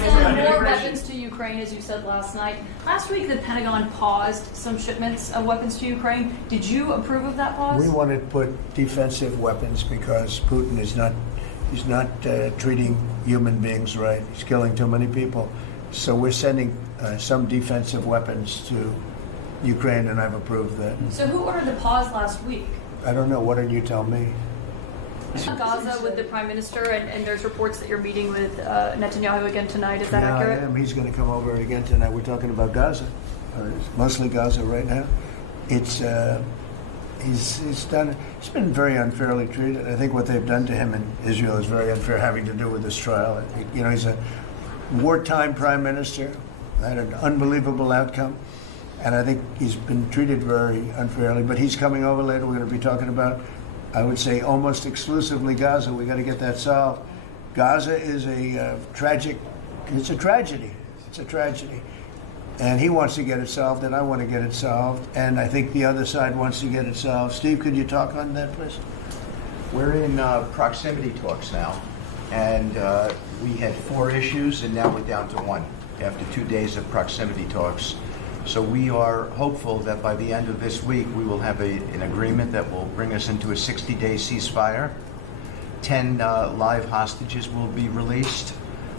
send more weapons to Ukraine, as you said last night. Last week, the Pentagon paused some shipments of weapons to Ukraine. Did you approve of that pause? We want to put defensive weapons because Putin is not treating human beings right. He's killing too many people. So we're sending some defensive weapons to Ukraine, and I've approved that. So who ordered the pause last week? I don't know. What did you tell me? Gaza with the Prime Minister, and there's reports that you're meeting with Netanyahu again tonight. Is that accurate? I am. He's going to come over again tonight. We're talking about Gaza, mostly Gaza right now. It's he's been very unfairly treated. I think what they've done to him in Israel is very unfair, having to do with this trial. You know, he's a wartime prime minister, had an unbelievable outcome, and I think he's been treated very unfairly. But he's coming over later. We're going to be talking about, I would say, almost exclusively Gaza. We got to get that solved. Gaza is a tragic. It's a tragedy. It's a tragedy. And he wants to get it solved, and I want to get it solved, and I think the other side wants to get it solved. Steve, could you talk on that, please? We're in proximity talks now, and we had 4 issues, and now we're down to 1 after 2 days of proximity talks. So we are hopeful that by the end of this week, we will have an agreement that will bring us into a 60-day ceasefire. 10 live hostages will be released.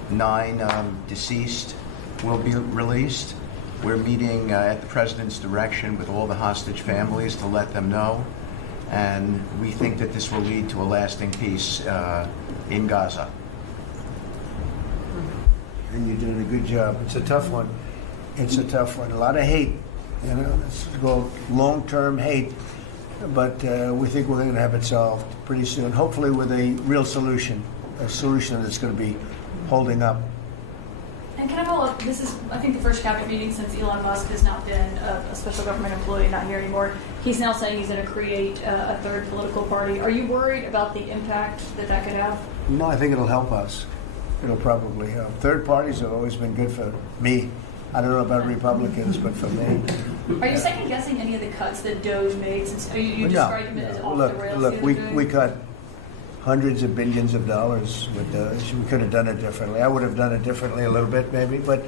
9 deceased will be released. We're meeting at the president's direction with all the hostage families to let them know. And we think that this will lead to a lasting peace in Gaza. And you're doing a good job. It's a tough one. It's a tough one. A lot of hate, you know, it's called long-term hate. But we think we're going to have it solved pretty soon, hopefully with a real solution, a solution that's going to be holding up. And can I follow up? This is, I think, the first cabinet meeting since Elon Musk has not been a special government employee, not here anymore. He's now saying he's going to create a third political party. Are you worried about the impact that that could have? No, I think it'll help us. It'll probably help. Third parties have always been good for me. I don't know about Republicans, but for me. Are you second guessing any of the cuts that DOJ made? Since you described him as off the rails? Look, we cut hundreds of billions of dollars with DOJ. We could have done it differently. I would have done it differently a little bit, maybe, but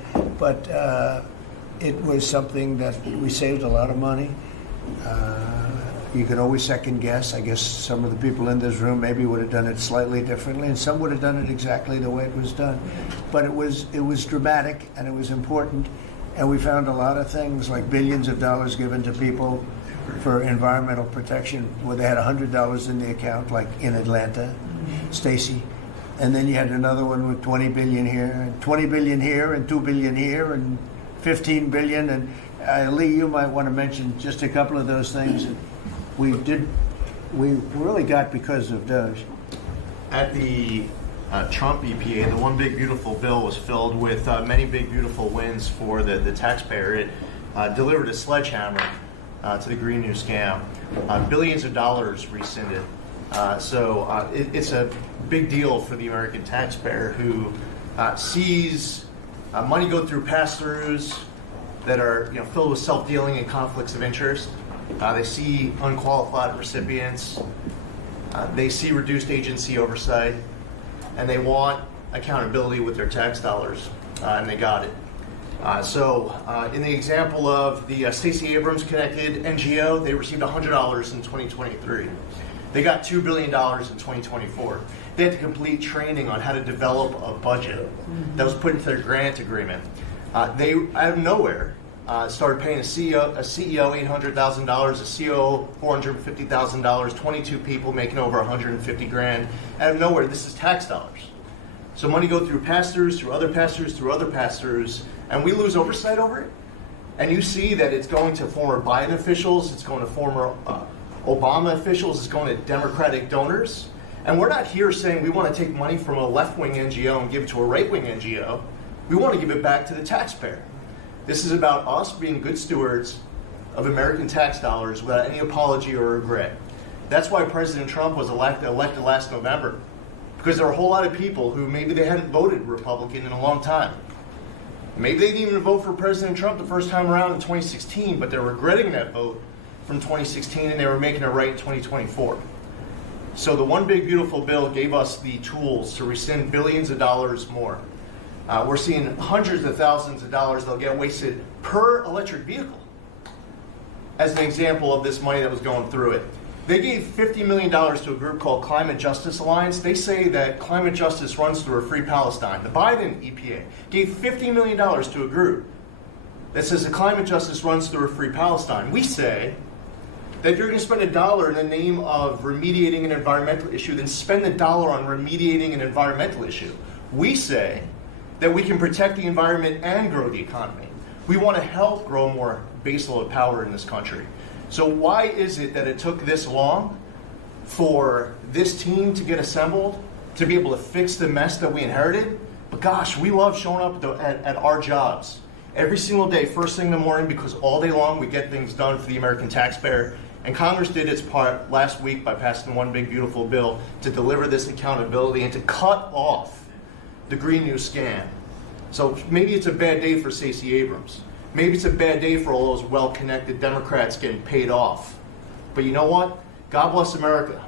it was something that we saved a lot of money. You can always second guess. I guess some of the people in this room maybe would have done it slightly differently, and some would have done it exactly the way it was done. But it was dramatic, and it was important, and we found a lot of things like billions of dollars given to people for environmental protection, where they had $100 in the account, like in Atlanta, Stacy, and then you had another one with 20 billion here, and 20 billion here, and 2 billion here, and 15 billion. And Lee, you might want to mention just a couple of those things that we really got because of DOJ. At the Trump EPA, the one big beautiful bill was filled with many big beautiful wins for the taxpayer. It delivered a sledgehammer to the Green New Scam. Billions of dollars rescinded. So it's a big deal for the American taxpayer who sees money go through pass-throughs that are filled with self-dealing and conflicts of interest. They see unqualified recipients. They see reduced agency oversight, and they want accountability with their tax dollars, and they got it. So in the example of the Stacey Abrams connected NGO, they received $100 in 2023. They got $2 billion in 2024. They had to complete training on how to develop a budget that was put into their grant agreement. They, out of nowhere, started paying a CEO $800,000, a COO $450,000, 22 people making over 150 grand. Out of nowhere, this is tax dollars. So money go through pass-throughs, through other pass-throughs, through other pass-throughs, and we lose oversight over it. And you see that it's going to former Biden officials, it's going to former Obama officials, it's going to Democratic donors. And we're not here saying we want to take money from a left-wing NGO and give it to a right-wing NGO. We want to give it back to the taxpayer. This is about us being good stewards of American tax dollars without any apology or regret. That's why President Trump was elected last November, because there are a whole lot of people who maybe they hadn't voted Republican in a long time. Maybe they didn't even vote for President Trump the first time around in 2016, but they're regretting that vote from 2016 and they were making it right in 2024. So the One Big Beautiful Bill gave us the tools to rescind billions of dollars more. We're seeing hundreds of thousands of dollars that'll get wasted per electric vehicle. As an example of this money that was going through it. They gave $50 million to a group called Climate Justice Alliance. They say that climate justice runs through a free Palestine. The Biden EPA gave $50 million to a group that says that climate justice runs through a free Palestine. We say that you're going to spend $1 in the name of remediating an environmental issue, then spend $1 on remediating an environmental issue. We say that we can protect the environment and grow the economy. We want to help grow more baseload power in this country. So why is it that it took this long for this team to get assembled, to be able to fix the mess that we inherited? But gosh, we love showing up at our jobs every single day, first thing in the morning, because all day long we get things done for the American taxpayer. And Congress did its part last week by passing one big beautiful bill to deliver this accountability and to cut off the Green New scam. So maybe it's a bad day for Stacey Abrams. Maybe it's a bad day for all those well-connected Democrats getting paid off. But you know what? God bless America.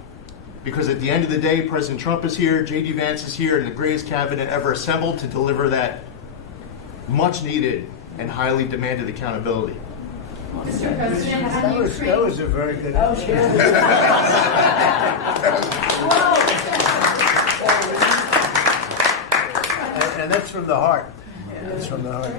Because at the end of the day, President Trump is here, J.D. Vance is here, and the greatest cabinet ever assembled to deliver that much-needed and highly demanded accountability. Mr. President, how do you That was a very good. And that's from the heart. That's from the heart.